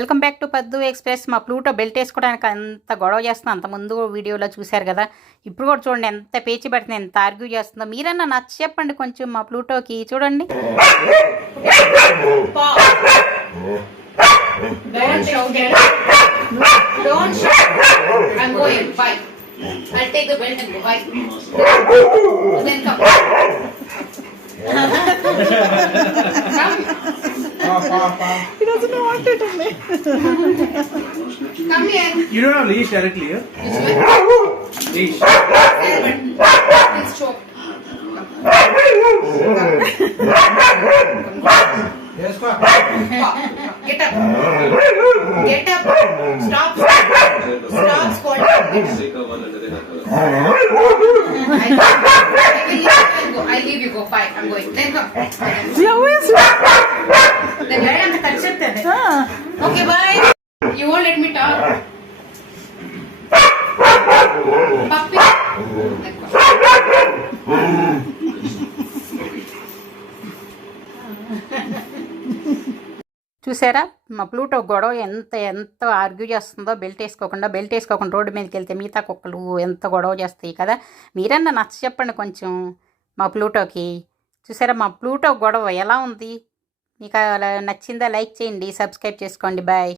Welcome back to పద్దు ఎక్స్ప్రెస్. మా Pluto belt వేసుకోవడానికి అంత గొడవ చేస్తుందో అంత ముందు వీడియోలో చూశారు కదా. ఇప్పుడు కూడా చూడండి ఎంత పేచి పెడుతుంది, ఎంత ఆర్గ్యూ చేస్తుందో. మీరన్నా నచ్చ చెప్పండి కొంచెం మా ప్లూటోకి. చూడండి. He doesn't want it on me. Come here. You don't have leash directly here? Leash. Please choke. Yes, go. Get up. Get up. Stop. Stop squatting. I leave you go. Bye. I'm going. Then come. Yeah, where's Then let him touch it then. Okay, bye. You won't let me talk. Puppy. చూసారా మా ప్లూటో గొడవ ఎంత ఆర్గ్యూ చేస్తుందో. బెల్ట్ వేసుకోకుండా రోడ్డు మీదకి వెళ్తే మిగతా కుక్కలు ఎంత గొడవ చేస్తాయి కదా. మీరన్నా నచ్చ చెప్పండి కొంచెం మా ప్లూటోకి. చూసారా మా ప్లూటో గొడవ ఎలా ఉంది. మీకు అలా నచ్చిందా? లైక్ చేయండి, సబ్స్క్రైబ్ చేసుకోండి. బాయ్.